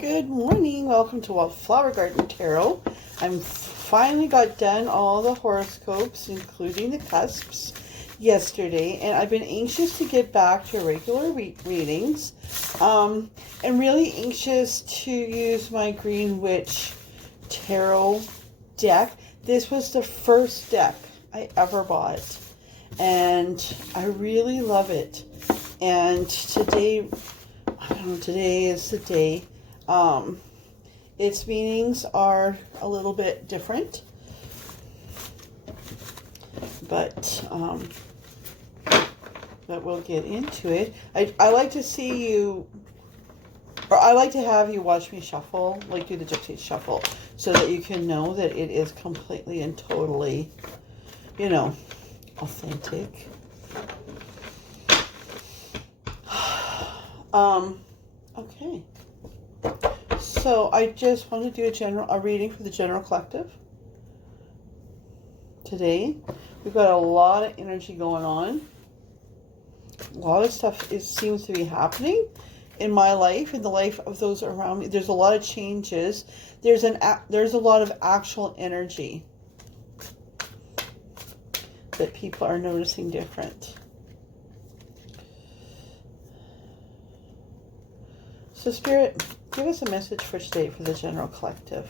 Good morning. Welcome to Flower Garden Tarot. I'm finally got done all the horoscopes, including the cusps, yesterday, and I've been anxious to get back to regular readings, and really anxious to use my Green Witch Tarot deck. This was the first deck I ever bought, and I really love it. And today, I don't know, today is the day. Its meanings are a little bit different, but we'll get into it. I like to see you, or I like to have you watch me shuffle, like do the Gypsy Shuffle, so that you can know that it is completely and totally, authentic. Okay. So I just want to do a reading for the general collective today. We've got a lot of energy going on. A lot of stuff seems to be happening in my life, in the life of those around me. There's a lot of changes. There's a lot of actual energy that people are noticing different. So Spirit, give us a message for today for the general collective.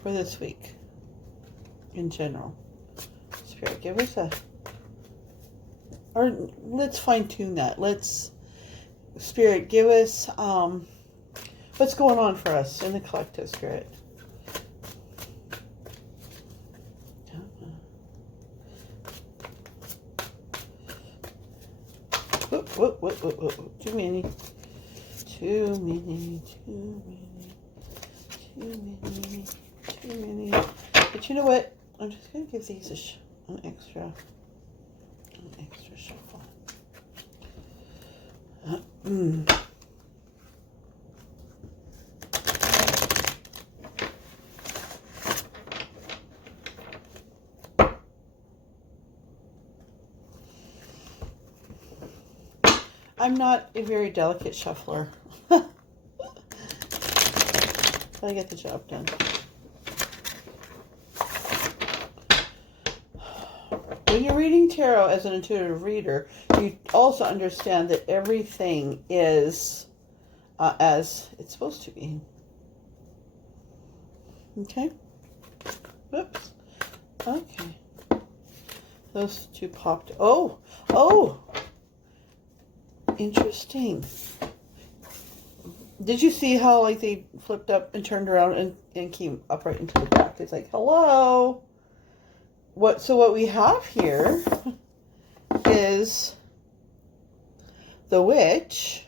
For this week. In general. Spirit, give us or let's fine tune that. Spirit, give us, what's going on for us in the collective, Spirit. Whoop. Too many. But you know what? I'm just going to give these an extra shuffle. I'm not a very delicate shuffler. But I get the job done. When you're reading tarot as an intuitive reader, you also understand that everything is as it's supposed to be. Okay? Whoops. Okay. Those two popped. Oh! Interesting. Did you see how they flipped up and turned around and came up right into the back? It's like, hello. So what we have here is the witch,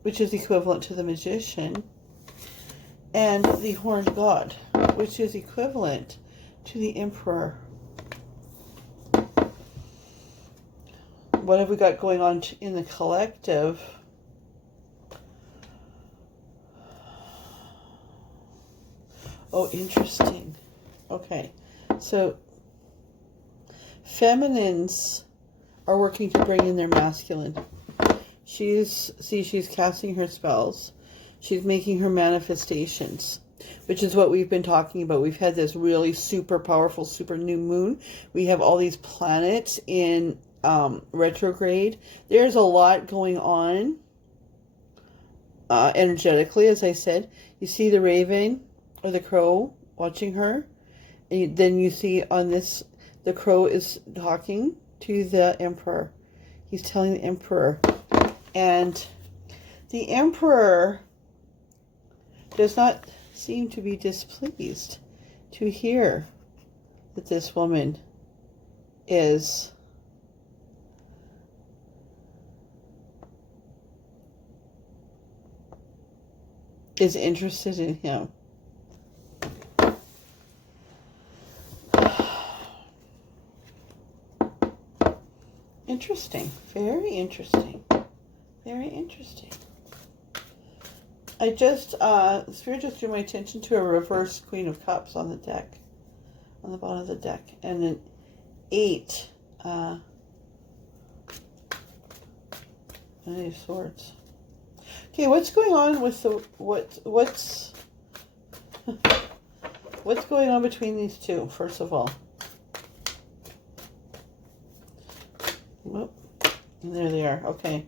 which is equivalent to the magician, and the horned god, which is equivalent to the emperor. What have we got going on in the collective? Oh, interesting. Okay, so feminines are working to bring in their masculine. She's casting her spells. She's making her manifestations, which is what we've been talking about. We've had this really super powerful super new moon. We have all these planets in retrograde. There's a lot going on energetically, as I said. You see the raven or the crow watching her. And then you see on this, the crow is talking to the emperor. He's telling the emperor. And the emperor does not seem to be displeased to hear that this woman is interested in him. Interesting. Very interesting. Very interesting. I just, Spirit just drew my attention to a reverse Queen of Cups on the deck. On the bottom of the deck. And an 8 Knight of Swords. Okay, what's going on with the what's going on between these two? First of all, whoop, and there they are. Okay.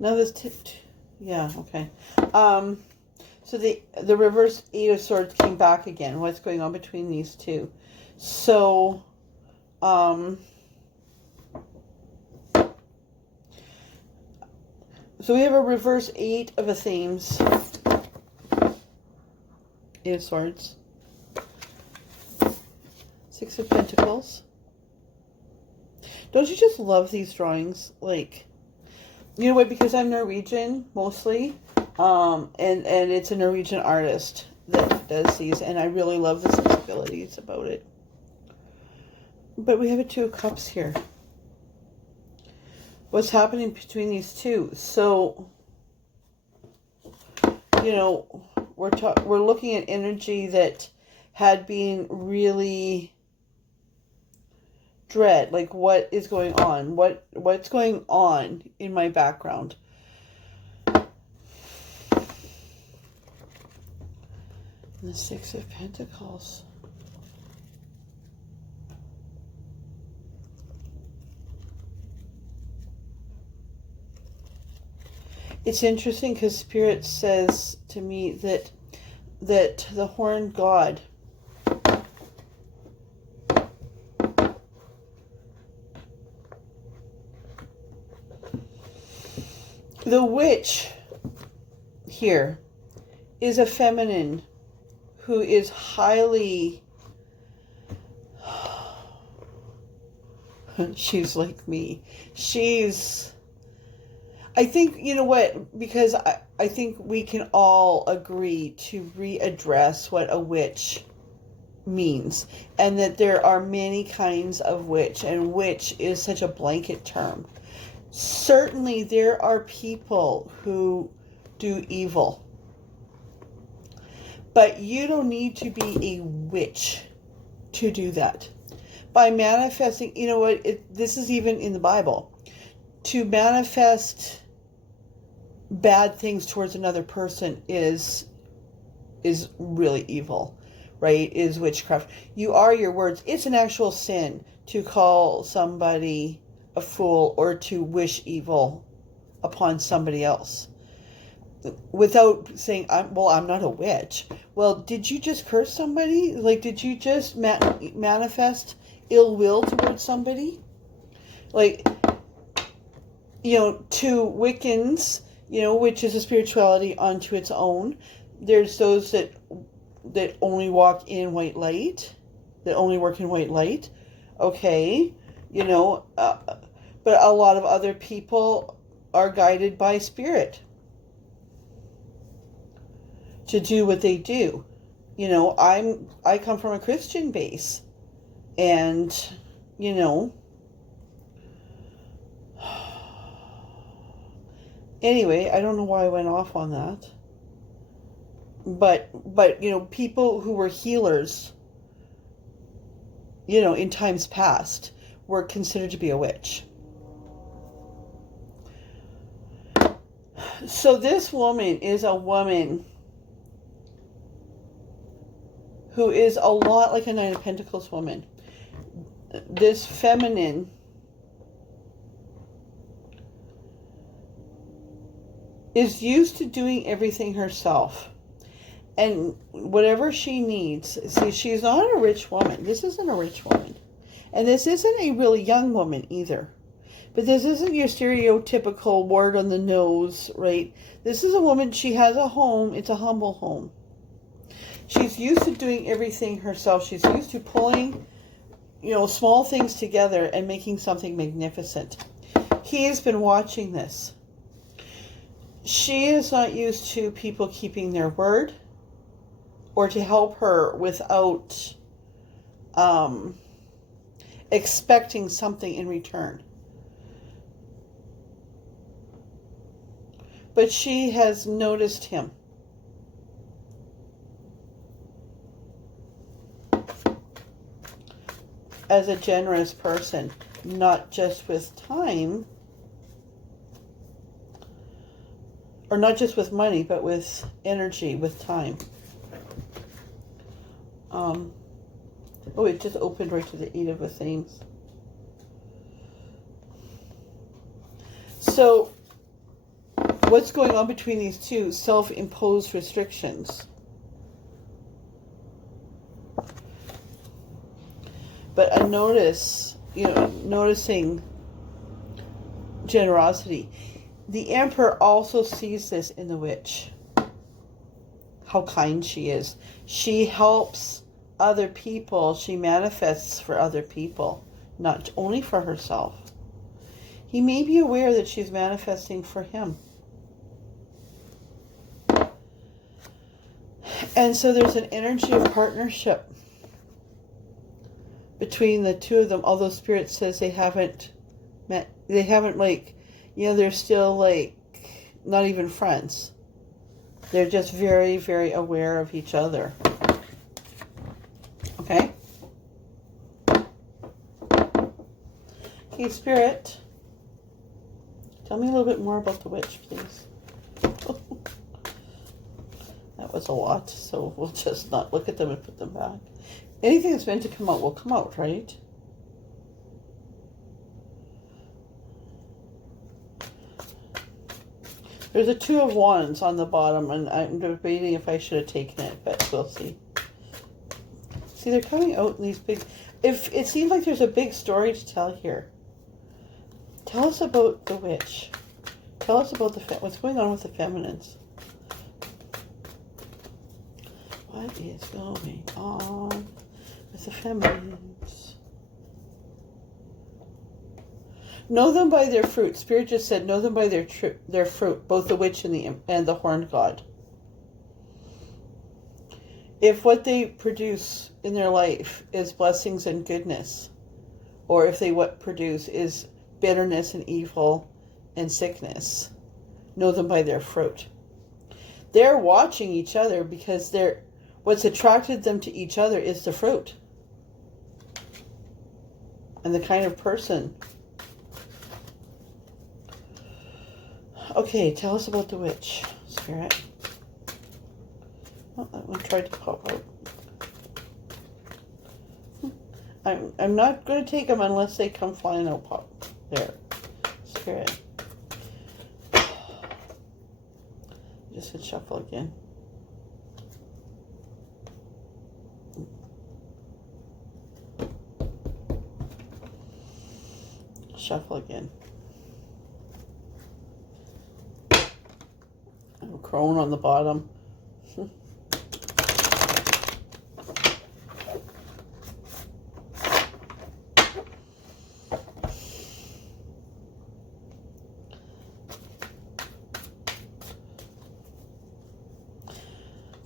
Now this yeah, okay. So the reverse Eight of Swords came back again. What's going on between these two? So, so we have a reverse Eight of Athenes. Eight of Swords. Six of Pentacles. Don't you just love these drawings? Like, you know what? Because I'm Norwegian mostly, and it's a Norwegian artist that does these, and I really love the sensibilities about it. But we have a Two of Cups here. What's happening between these two? So, you know, we're looking at energy that had been really dread, like what is going on, what's going on in my background. The Six of Pentacles. It's interesting because Spirit says to me that the horned god the witch here is a feminine who is highly, she's like me. I think, you know what, because I think we can all agree to readdress what a witch means, and that there are many kinds of witch, and witch is such a blanket term. Certainly there are people who do evil, but you don't need to be a witch to do that. By manifesting, you know what, this is even in the Bible. To manifest bad things towards another person is really evil, right? Is witchcraft. You are your words. It's an actual sin to call somebody a fool or to wish evil upon somebody else without saying, I'm not a witch. Well, did you just curse somebody? Like, did you just manifest ill will towards somebody? Like, you know, to Wiccans, you know, which is a spirituality unto its own. There's those that only walk in white light, that only work in white light. Okay, you know, but a lot of other people are guided by spirit to do what they do. You know, I come from a Christian base, and, you know, anyway, I don't know why I went off on that. But you know, people who were healers, you know, in times past, were considered to be a witch. So this woman is a woman who is a lot like a Nine of Pentacles woman. This feminine is used to doing everything herself. And whatever she needs, see, she's not a rich woman. This isn't a rich woman. And this isn't a really young woman either. But this isn't your stereotypical word on the nose, right? This is a woman, she has a home. It's a humble home. She's used to doing everything herself. She's used to pulling, you know, small things together and making something magnificent. He has been watching this. She is not used to people keeping their word or to help her without expecting something in return. But she has noticed him. as a generous person, not just with time, or not just with money, but with energy, with time. Oh, it just opened right to the Eight of Athens. So, what's going on between these two? Self-imposed restrictions. But I notice, noticing generosity. The Emperor also sees this in the witch. How kind she is. She helps other people. She manifests for other people, not only for herself. He may be aware that she's manifesting for him. And so there's an energy of partnership between the two of them, although Spirit says they haven't met, they're still not even friends. They're just very, very aware of each other. Okay? Okay, Spirit, tell me a little bit more about the witch, please. That was a lot, so we'll just not look at them and put them back. Anything that's meant to come out will come out, right? There's a Two of Wands on the bottom, and I'm debating if I should have taken it, but we'll see. See, they're coming out in these big... It seems like there's a big story to tell here. Tell us about the witch. Tell us about what's going on with the feminines. What is going on with the feminines? Know them by their fruit. Spirit just said, know them by their fruit, both the witch and the horned god. If what they produce in their life is blessings and goodness, or if what produce is bitterness and evil and sickness, know them by their fruit. They're watching each other because what's attracted them to each other is the fruit. And the kind of person. Okay, tell us about the witch, Spirit. Oh, that one tried to pop out. I'm not going to take them unless they come flying out. Pop. There. Spirit. Just hit shuffle again. Shuffle again. I'm crone on the bottom.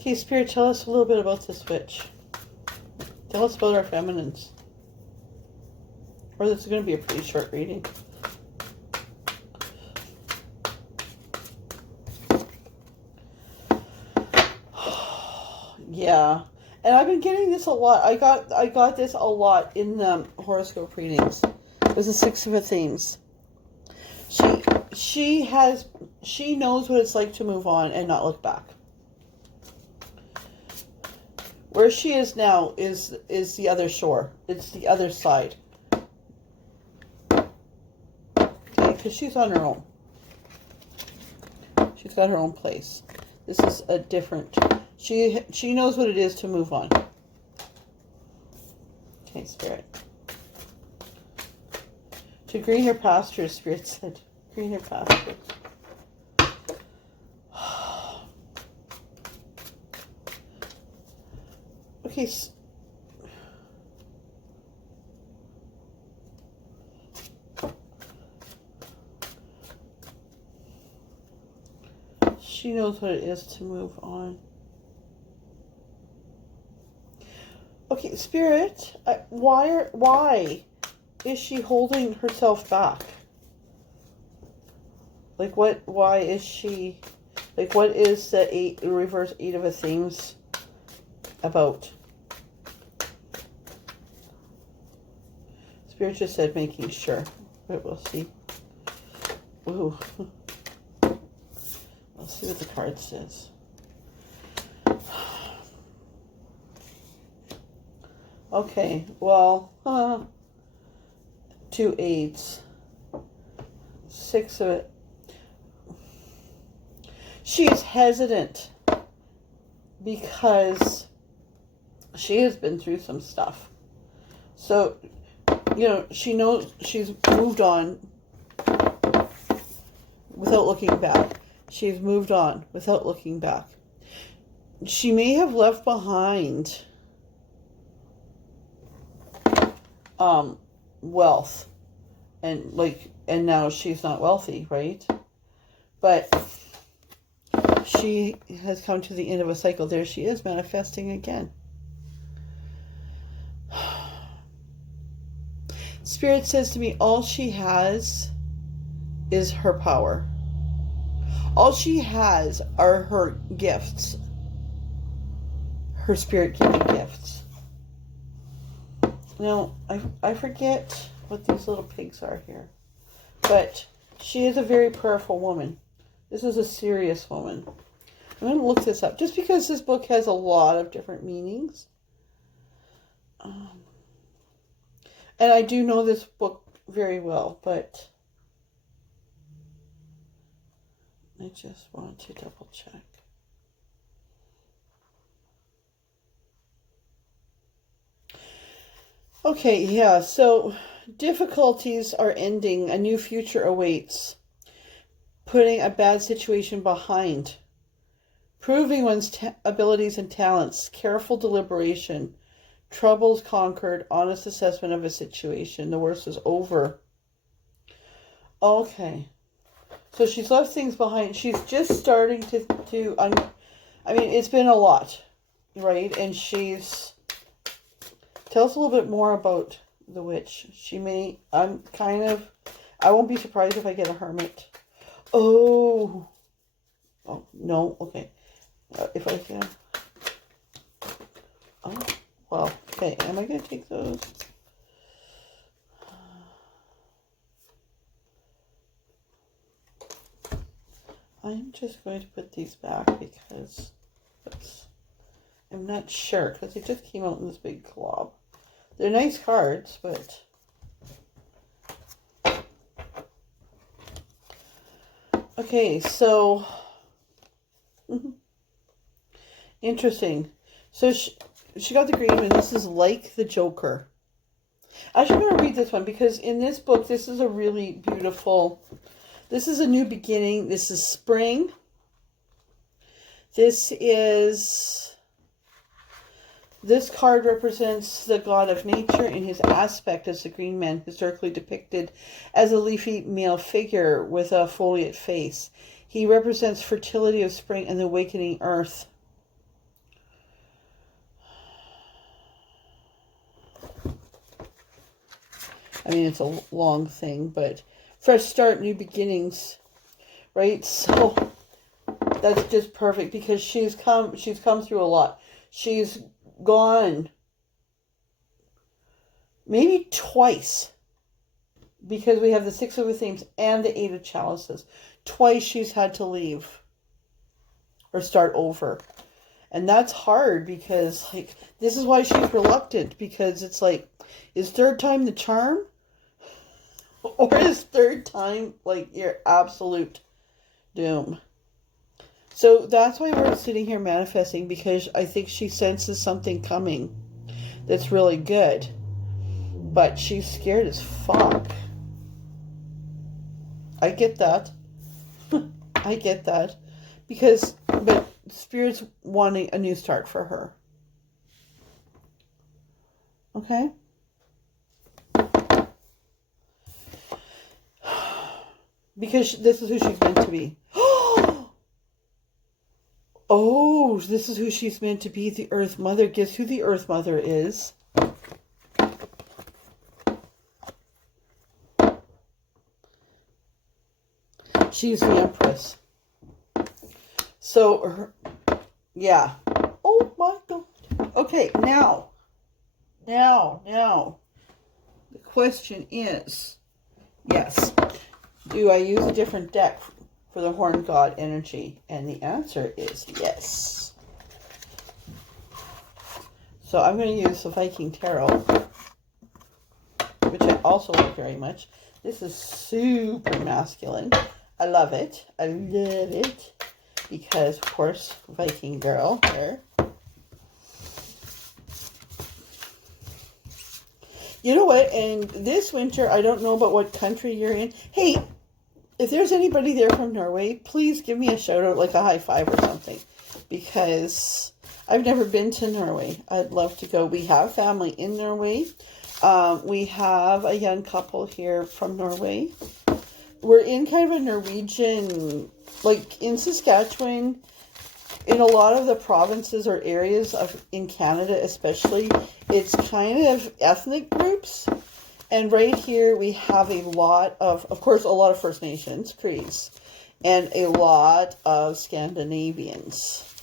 Okay, Spirit, tell us a little bit about this witch. Tell us about our feminines. Or this is going to be a pretty short reading. Yeah. And I've been getting this a lot. I got this a lot in the horoscope readings. It was the Six of Athens. She knows what it's like to move on and not look back. Where she is now is the other shore. It's the other side. Okay, because she's on her own. She's got her own place. This is a different... She knows what it is to move on. Okay, Spirit. To greener pastures, Spirit said. Greener pastures. Okay. She knows what it is to move on. Okay, Spirit, why is she holding herself back? Why is she, what is the reverse Eight of Athens about? Spirit just said making sure, but we'll see. Ooh. Let's see what the card says. Okay, well, 2 8s, 6 of it. She is hesitant because she has been through some stuff. So, you know, she knows she's moved on without looking back. She's moved on without looking back. She may have left behind wealth and now she's not wealthy, right? But she has come to the end of a cycle. There she is manifesting again. Spirit says to me, all she has is her power. All she has are her gifts. Her spirit-giving gifts. Now, I forget what these little pigs are here. But she is a very prayerful woman. This is a serious woman. I'm going to look this up. Just because this book has a lot of different meanings. And I do know this book very well, but I just want to double check. Okay, yeah, so difficulties are ending. A new future awaits. Putting a bad situation behind. Proving one's abilities and talents. Careful deliberation. Troubles conquered. Honest assessment of a situation. The worst is over. Okay. So she's left things behind. She's just starting to I mean, it's been a lot, right? And tell us a little bit more about the witch. I won't be surprised if I get a hermit. Oh, no, okay. If I can. Oh, well, okay. Am I going to take those? I'm just going to put these back because I'm not sure because they just came out in this big glob. They're nice cards, but okay, so interesting. So she got the green, and this is like the Joker. Actually, I'm going to read this one because in this book, this is a really beautiful. This is a new beginning. This is spring. This card represents the god of nature in his aspect as the green man, historically depicted as a leafy male figure with a foliate face. He represents fertility of spring and the awakening earth. I mean, it's a long thing, but fresh start, new beginnings, right? So that's just perfect because she's come through a lot. She's gone maybe twice because we have the 6 of Themes and the 8 of Chalices. Twice she's had to leave or start over. And that's hard because this is why she's reluctant, because it's like, is third time the charm? Or is third time your absolute doom? So that's why we're sitting here manifesting, because I think she senses something coming that's really good. But she's scared as fuck. I get that. I get that. But Spirit's wanting a new start for her. Okay? Because this is who she's meant to be. Oh, this is who she's meant to be, the Earth Mother. Guess who the Earth Mother is? She's the Empress. So, yeah. Oh my God. Okay, now. The question is, yes, do I use a different deck for the Horned God energy? And the answer is yes. So I'm going to use the Viking Tarot, which I also like very much. This is super masculine. I love it. I love it. Because, of course, Viking girl there. You know what? And this winter, I don't know about what country you're in. Hey, if there's anybody there from Norway, please give me a shout out, like a high five or something. Because I've never been to Norway. I'd love to go. We have family in Norway. We have a young couple here from Norway. We're in kind of a Norwegian, like in Saskatchewan, in a lot of the provinces or areas in Canada especially, it's kind of ethnic groups. And right here we have a lot of course, a lot of First Nations, Crees, and a lot of Scandinavians,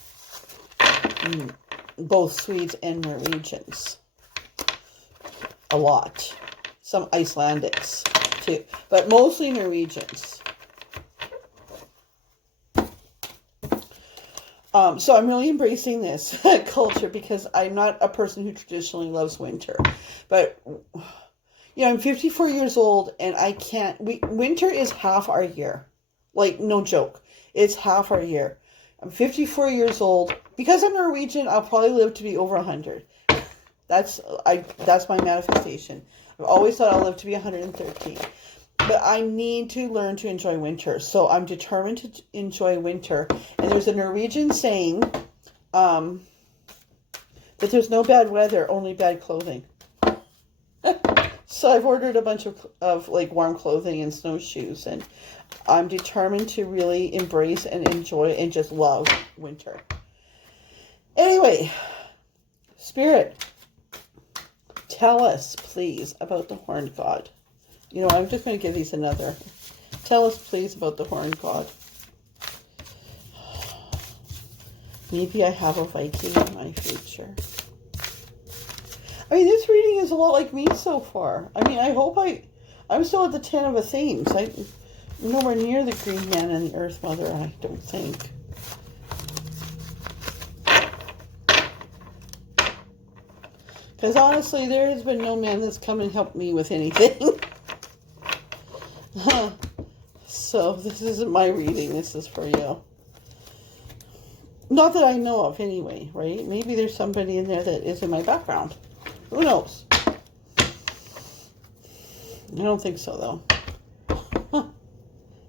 both Swedes and Norwegians. A lot. Some Icelandics too, but mostly Norwegians. So I'm really embracing this culture because I'm not a person who traditionally loves winter. But, you know, I'm 54 years old and I can't... winter is half our year. Like, no joke. It's half our year. I'm 54 years old. Because I'm Norwegian, I'll probably live to be over 100. That's my manifestation. I've always thought I'll live to be 113. But I need to learn to enjoy winter. So I'm determined to enjoy winter. And there's a Norwegian saying that there's no bad weather, only bad clothing. So I've ordered a bunch of like warm clothing and snowshoes. And I'm determined to really embrace and enjoy and just love winter. Anyway, Spirit, tell us, please, about the Horned God. You know, I'm just going to give these another. Tell us, please, about the Horned God. Maybe I have a Viking in my future. I mean, this reading is a lot like me so far. I mean, I hope I'm still at the 10 of a themes. I'm nowhere near the Green Man and the Earth Mother, I don't think. Because honestly, there has been no man that's come and helped me with anything. So this isn't my reading. This is for you. Not that I know of anyway, right? Maybe there's somebody in there that is in my background. Who knows? I don't think so, though.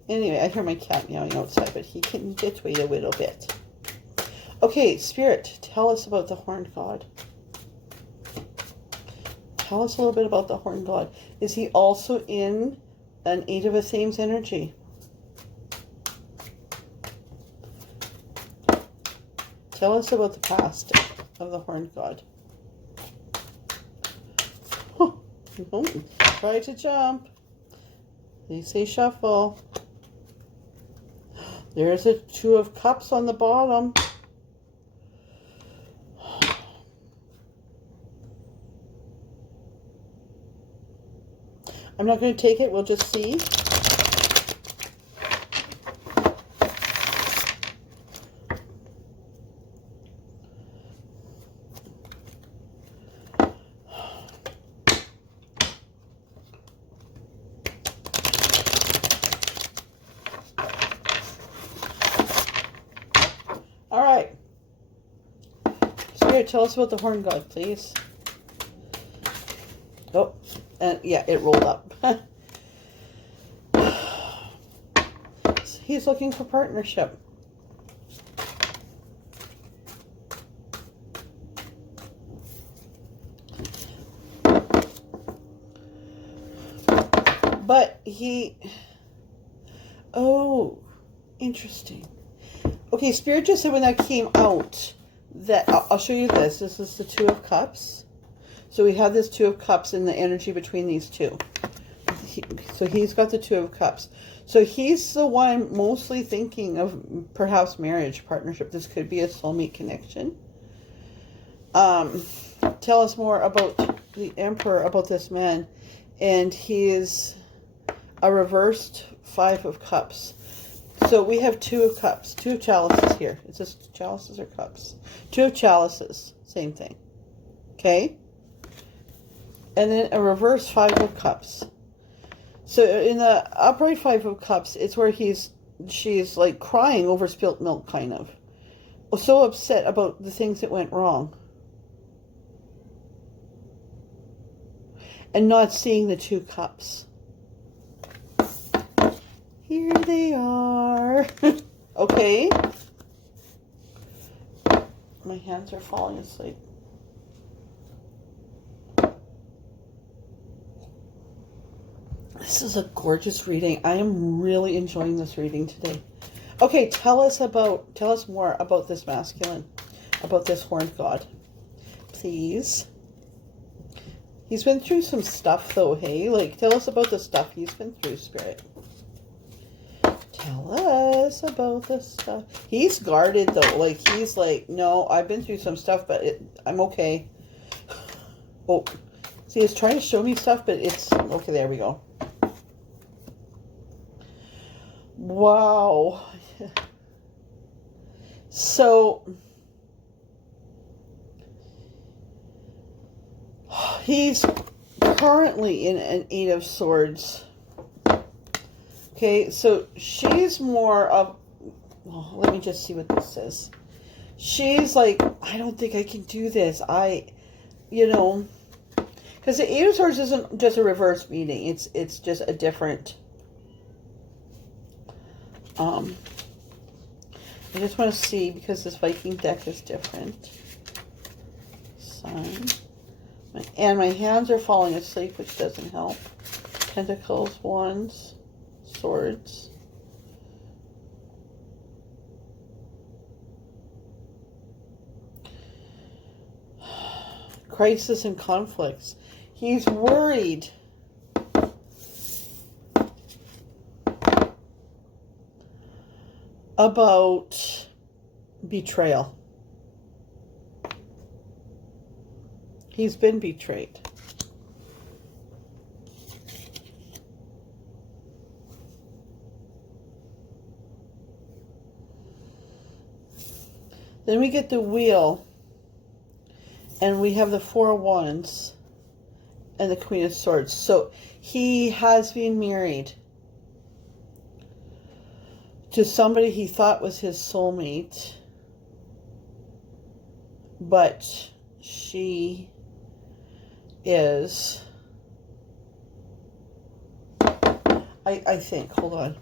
Anyway, I hear my cat meowing outside, but he can get away a little bit. Okay, Spirit, tell us about the Horned God. Tell us a little bit about the Horned God. Is he also in an 8 of a Themes energy? Tell us about the past of the Horned God. Oh, try to jump. They say shuffle. There's a 2 of Cups on the bottom. I'm not going to take it. We'll just see. All right. Spirit, tell us about the Horned God, please. Oh, and yeah, it rolled up. He's looking for partnership. But he... Oh, interesting. Okay, Spirit just said when that came out, that I'll show you this. This is the 2 of Cups. So we have this 2 of Cups in the energy between these two. So he's got the 2 of Cups. So he's the one mostly thinking of perhaps marriage, partnership. This could be a soulmate connection. Tell us more about the Emperor, about this man. And he is a reversed 5 of Cups. So we have 2 of Cups, 2 of Chalices here. It's just Chalices or Cups? 2 of Chalices, same thing. Okay? And then a reverse 5 of Cups. So in the upright 5 of Cups, it's where she's like crying over spilt milk, kind of. So upset about the things that went wrong. And not seeing the 2 cups. Here they are. Okay. My hands are falling asleep. This is a gorgeous reading. I am really enjoying this reading today. Okay, tell us more about this masculine, about this horned god, please. He's been through some stuff though, hey? Like, tell us about the stuff he's been through, Spirit. Tell us about the stuff. He's guarded though. Like, he's like, no, I've been through some stuff, but I'm okay. Oh, see, he's trying to show me stuff, but it's, okay, there we go. Wow. So, he's currently in an 8 of Swords. Okay, so she's more of, oh, let me just see what this says. She's like, I don't think I can do this. You know, because the 8 of Swords isn't just a reverse meaning. It's just a different, I just want to see, because this Viking deck is different. Sign. And my hands are falling asleep, which doesn't help. Pentacles, Wands, Swords. Crisis and conflicts. He's worried. About betrayal. He's been betrayed. Then we get the Wheel, and we have the 4 of Wands and the Queen of Swords. So he has been married to somebody he thought was his soulmate, but she is, I think, hold on.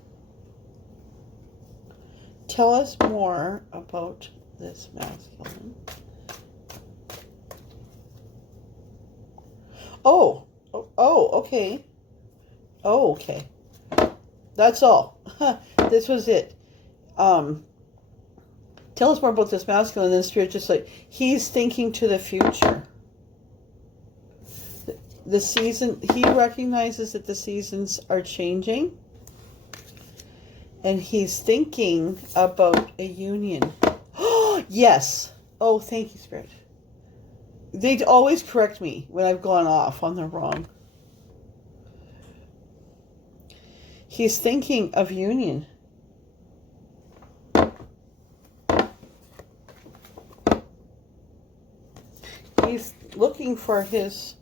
Tell us more about this masculine. Oh, okay. Oh, okay. That's all. This was it. Tell us more about this masculine. And then Spirit just like, he's thinking to the future. The season, he recognizes that the seasons are changing. And he's thinking about a union. Oh, yes. Oh, thank you, Spirit. They always correct me when I've gone off on the wrong. He's thinking of union. He's looking for his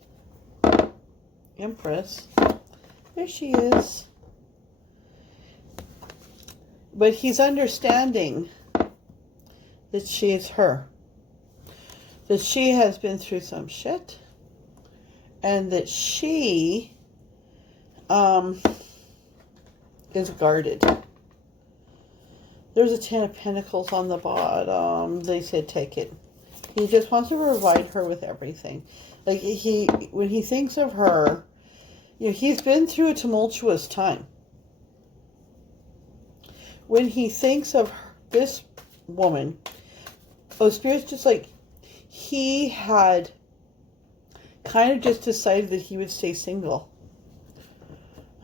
Empress. There she is. But he's understanding that she is her. That she has been through some shit. And that she is guarded. There's a 10 of Pentacles on the bottom. They said take it. He just wants to provide her with everything. Like, when he thinks of her, you know, he's been through a tumultuous time. When he thinks of this woman, Spirit's just like, he had kind of just decided that he would stay single.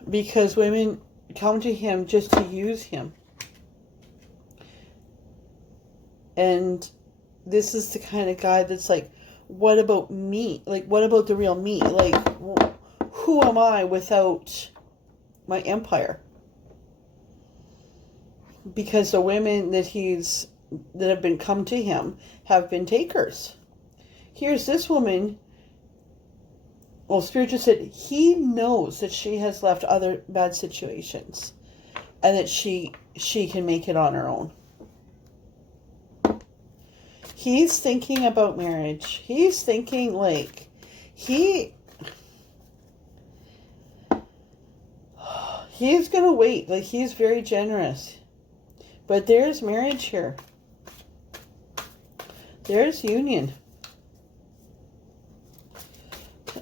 Because women come to him just to use him. And this is the kind of guy that's like, what about me? Like, what about the real me? Like, who am I without my empire? Because the women that have been come to him have been takers. Here's this woman. Well, Spirit just said he knows that she has left other bad situations and that she can make it on her own. He's thinking about marriage. He's thinking like he's going to wait. Like, he's very generous. But there's marriage here. There's union.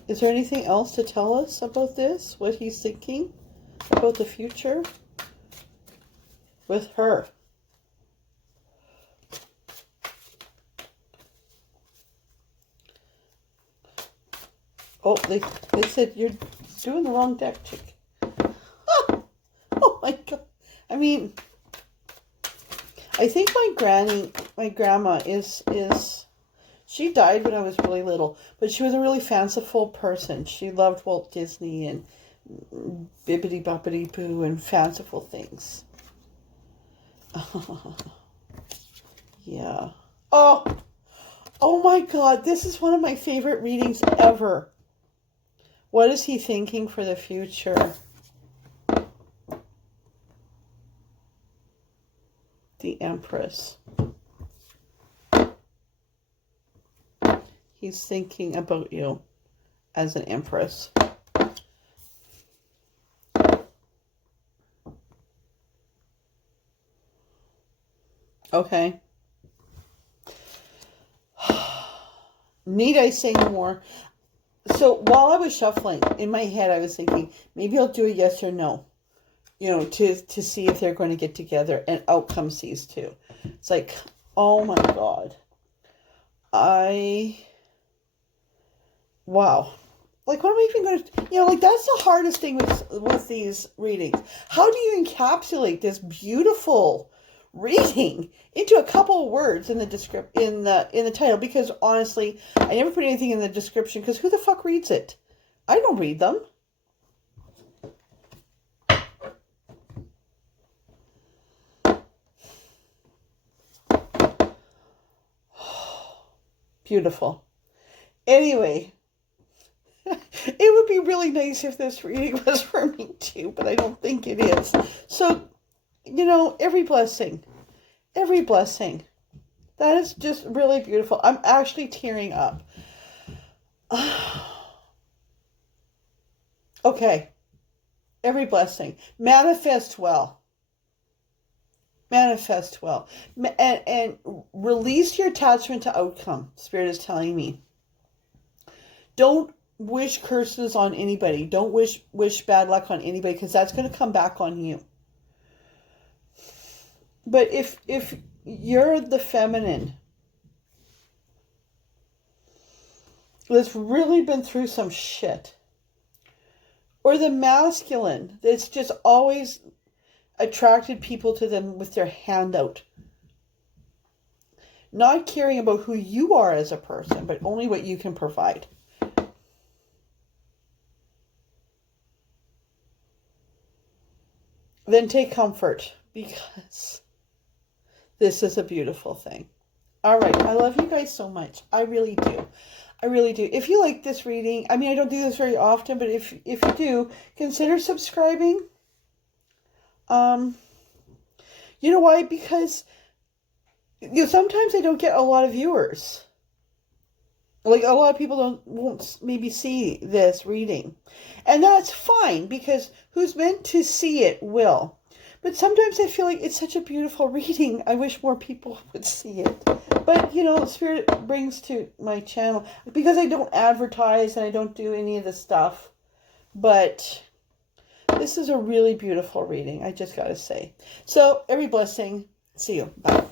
Is there anything else to tell us about this? What he's thinking about the future with her? Oh, they said you're doing the wrong deck, chick. Oh my God. I mean, I think my grandma is, she died when I was really little, but she was a really fanciful person. She loved Walt Disney and bibbidi boppity boo and fanciful things. Yeah. Oh my God, this is one of my favorite readings ever. What is he thinking for the future? The Empress. He's thinking about you as an Empress. Okay. Need I say more? So while I was shuffling, in my head I was thinking, maybe I'll do a yes or no. To see if they're going to get together, and out comes these two. It's like, oh my God. Wow. Like, what am I even going to, like, that's the hardest thing with these readings. How do you encapsulate this beautiful reading into a couple of words in the in the title? Because honestly, I never put anything in the description, because who the fuck reads it? I don't read them. Beautiful. Anyway, it would be really nice if this reading was for me too, but I don't think it is. So, every blessing. Every blessing. That is just really beautiful. I'm actually tearing up. Okay. Every blessing. Manifest well. Manifest well. And release your attachment to outcome. Spirit is telling me. Don't wish curses on anybody. Don't wish bad luck on anybody, because that's going to come back on you. But if you're the feminine that's really been through some shit, or the masculine that's just always attracted people to them with their hand out, not caring about who you are as a person, but only what you can provide, then take comfort, because this is a beautiful thing. All right. I love you guys so much. I really do. I really do. If you like this reading, I mean, I don't do this very often, but if you do, consider subscribing. You know why? Because sometimes I don't get a lot of viewers. Like, a lot of people won't maybe see this reading. And that's fine, because who's meant to see it will. But sometimes I feel like it's such a beautiful reading. I wish more people would see it. But, Spirit brings to my channel, because I don't advertise and I don't do any of the stuff. But this is a really beautiful reading, I just got to say. So, every blessing. See you. Bye.